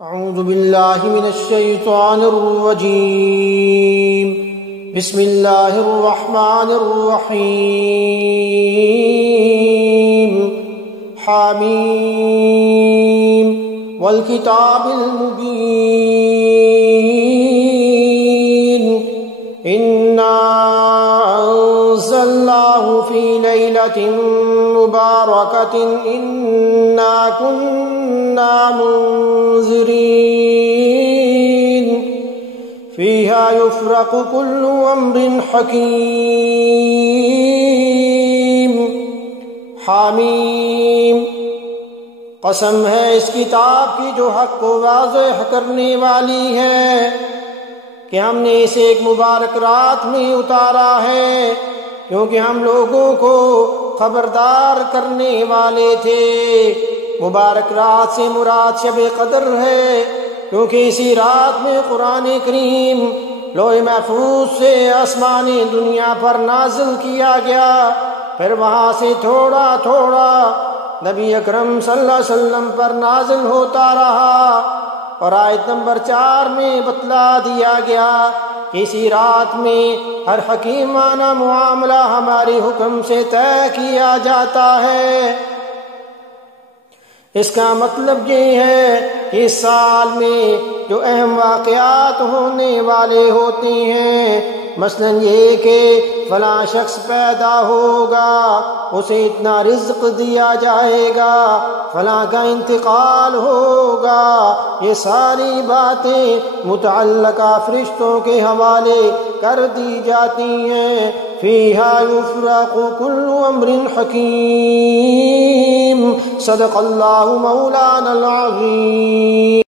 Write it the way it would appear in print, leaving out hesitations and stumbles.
اعوذ باللہ من الشیطان الرجیم بسم اللہ الرحمن الرحیم حامیم والکتاب المبین انا انزلناہ فی لیلۃ مبارکۃ انا كنا منذرین فیہا یفرق کل امر حکیم حامیم قسم ہے اس کتاب کی جو حق کو واضح کرنے والی ہے کہ ہم نے اسے ایک مبارک رات میں اتارا ہے کیونکہ ہم لوگوں کو خبردار کرنے والے تھے۔ مبارک رات سے مراد شب قدر ہے کیونکہ اسی رات میں قرآن کریم لوح محفوظ سے آسمان دنیا پر نازل کیا گیا، پھر وہاں سے تھوڑا تھوڑا نبی اکرم صلی اللہ علیہ وسلم پر نازل ہوتا رہا، اور آیت نمبر 4 میں بتلا دیا گیا کہ اسی رات میں ہر حکیمانہ معاملہ ہمارے حکم سے طے کیا جاتا ہے۔ اس کا مطلب یہ ہے کہ اس سال میں جو اہم واقعات ہونے والے ہوتے ہیں، مثلا یہ کہ فلاں شخص پیدا ہوگا، اسے اتنا رزق دیا جائے گا، فلاں کا انتقال ہوگا، یہ ساری باتیں متعلقہ فرشتوں کے حوالے کر دی جاتی ہیں۔ فیہا یفرق کل امر حکیم۔ صدق اللہ مولانا العظیم۔